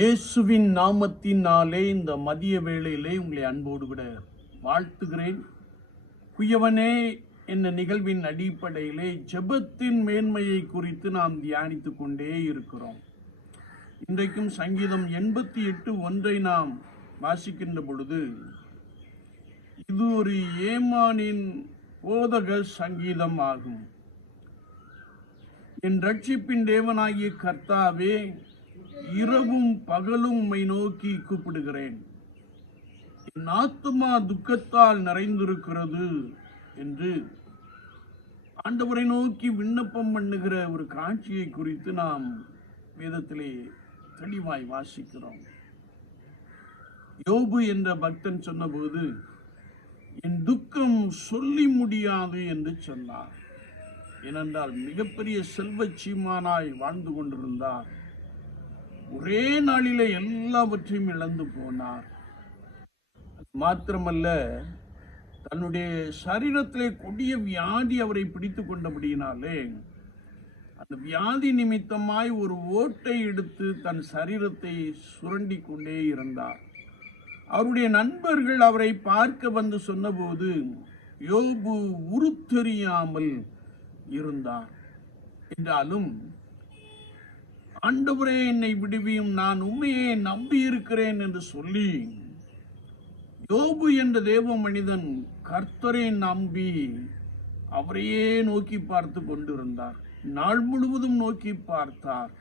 இயேசுவின் நாமத்தினாலே இந்த மதிய வேளையிலே உங்களை அன்போடு கூட வாழ்த்துகிறேன். குயவனே என்ற நிகழ்வின் அடிப்படையிலே ஜெபத்தின் மேன்மையை குறித்து நாம் தியானித்துக் கொண்டே இருக்கிறோம். இன்றைக்கும் சங்கீதம் 88:1 நாம் வாசிக்கின்ற பொழுது, இது ஒரு ஏமானின் போதக சங்கீதம் ஆகும். என் ரட்சிப்பின் தேவனாகிய கர்த்தாவே, இரவும் பகலும் உம்மை நோக்கி கூப்பிடுகிறேன். என் ஆத்துமா துக்கத்தால் நிறைந்திருக்கிறது என்று ஆண்டவரை நோக்கி விண்ணப்பம் பண்ணுகிற ஒரு காட்சியை குறித்து நாம் வேதத்திலே தெளிவாய் வாசிக்கிறோம். யோபு என்ற பக்தன் சொன்னபோது, என் துக்கம் சொல்லி முடியாது என்று சொன்னார். ஏனென்றால் மிகப்பெரிய செல்வச் சீமானாய் வாழ்ந்து கொண்டிருந்தார். ஒரே நாளிலே எல்லாவற்றையும் இழந்து போனார். மாத்திரமல்ல, தன்னுடைய சரீரத்திலே கொடிய வியாதி அவரை பிடித்து கொண்டபடியினாலே அந்த வியாதி நிமித்தமாய் ஒரு ஓட்டை எடுத்து தன் சரீரத்தை சுரண்டி கொண்டே இருந்தார். அவருடைய நண்பர்கள் அவரை பார்க்க வந்து சொன்னபோது யோபு உருத்தெரியாமல் இருந்தார். என்றாலும், ஆண்டவரே என்னை விடுவியும், நான் உண்மையே நம்பி இருக்கிறேன் என்று சொல்லி யோபு என்ற தேவ மனிதன் கர்த்தரை நம்பி அவரையே நோக்கி பார்த்து கொண்டிருந்தார். நாள் முழுவதும் நோக்கி பார்த்தார்.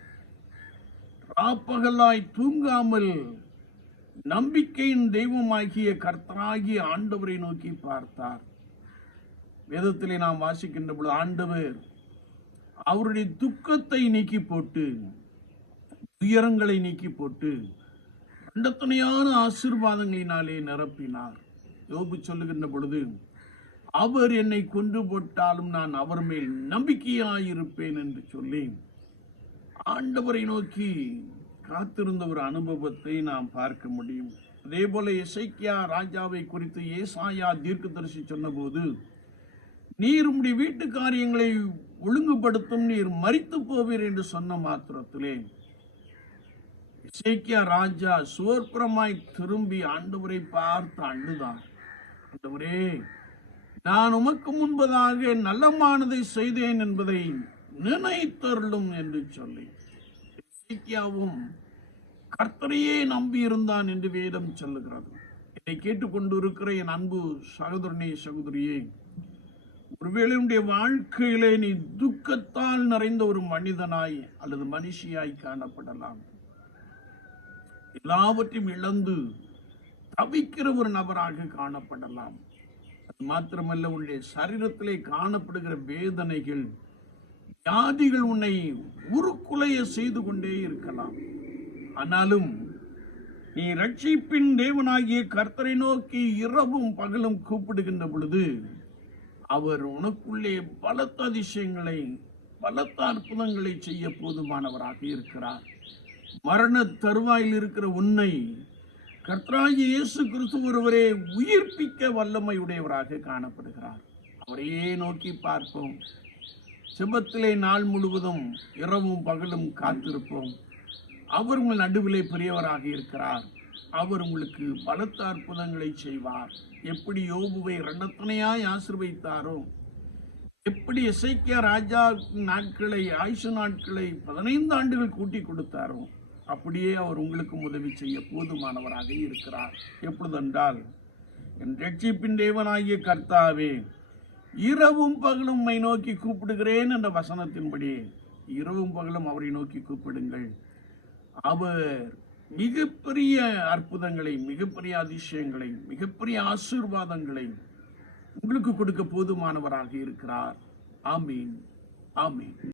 ராப்பகலாய் தூங்காமல் நம்பிக்கையின் தெய்வமாகிய கர்த்தராகிய ஆண்டவரை நோக்கி பார்த்தார். வேதத்திலே நாம் வாசிக்கின்ற பொழுது, ஆண்டவர் அவருடைய துக்கத்தை நீக்கி போட்டு, துயரங்களை நீக்கி போட்டு, கண்டத்தனையான ஆசீர்வாதங்களினாலே நிரப்பினார். யோபு சொல்லுகின்ற பொழுது, அவர் என்னை கொன்று போட்டாலும் நான் அவர் மேல் நம்பிக்கையாயிருப்பேன் என்று சொல்லி ஆண்டவரை நோக்கி காத்திருந்த ஒரு அனுபவத்தை நாம் பார்க்க முடியும். அதே போல எசேக்கியா ராஜாவை குறித்து ஏசாயா தீர்க்கதரிசி சொன்னபோது, நீர் உம்முடைய வீட்டு காரியங்களை ஒழுங்குபடுத்தும், நீர் மரித்து போவீர் என்று சொன்ன மாத்திரத்திலே எசேக்கியா ராஜா சுவர்ப்புறமாய் திரும்பி ஆண்டவரை பார்த்து அழுதார். ஆண்டவரே, நான் உமக்கு முன்பதாக நல்லமானதை செய்தேன் என்பதை நினைத்தருளும் என்று சொல்லி எசேக்கியாவும் கர்த்தரையே நம்பி இருந்தான் என்று வேதம் சொல்லுகிறது. என்னை கேட்டுக்கொண்டு இருக்கிற என் அன்பு சகோதரனே, சகோதரியே, ஒருவேளை உன்னுடைய வாழ்க்கையிலே நீ துக்கத்தால் நிறைந்த ஒரு மனிதனாய் அல்லது மனுஷியாய் காணப்படலாம். எல்லாவற்றையும் இழந்து தவிக்கிற ஒரு நபராக காணப்படலாம். அது மாத்திரமல்ல, உன்னுடைய சரீரத்திலே காணப்படுகிற வேதனைகள், வியாதிகள் உன்னை உருக்குலைய செய்து கொண்டே இருக்கலாம். ஆனாலும் நீ ரட்சிப்பின் தேவனாகிய கர்த்தரை நோக்கி இரவும் பகலும் கூப்பிடுகின்ற பொழுது அவர் உனக்குள்ளே பலத்த அதிசயங்களை, பலத்த அற்புதங்களை செய்ய போதுமானவராக இருக்கிறார். மரண தருவாயில் இருக்கிற உன்னை கர்த்தராகிய இயேசு கிறிஸ்து ஒருவரே உயிர்ப்பிக்க வல்லமை உடையவராக காணப்படுகிறார். அவரையே நோக்கி பார்ப்போம். செபத்திலே நாள் முழுவதும் இரவும் பகலும் காத்திருப்போம். அவர் உங்கள் நடுவிலே பெரியவராக இருக்கிறார். அவர் உங்களுக்கு பலத்த அற்புதங்களை செய்வார். எப்படி யோபுவை இரண்டத்தனையாய் ஆசீர்வதித்தாரோ, எப்படி எசேக்கியா ராஜா நாட்களை, ஆயுசு நாட்களை 15 ஆண்டுகள் கூட்டி கொடுத்தாரோ, அப்படியே அவர் உங்களுக்கு உதவி செய்ய போதுமானவராக இருக்கிறார். எப்பொழுதென்றால், என் ரட்சிப்பின் தேவனாகிய கர்த்தாவே, இரவும் பகலும் உம்மை நோக்கி கூப்பிடுகிறேன் என்ற வசனத்தின்படி இரவும் பகலும் அவரை நோக்கி கூப்பிடுங்கள். அவர் மிகப்பெரிய அற்புதங்களை, மிகப்பெரிய அதிசயங்களை, மிகப்பெரிய ஆசீர்வாதங்களை உங்களுக்கு கொடுக்க போதுமானவராக இருக்கிறார். ஆமீன், ஆமீன்.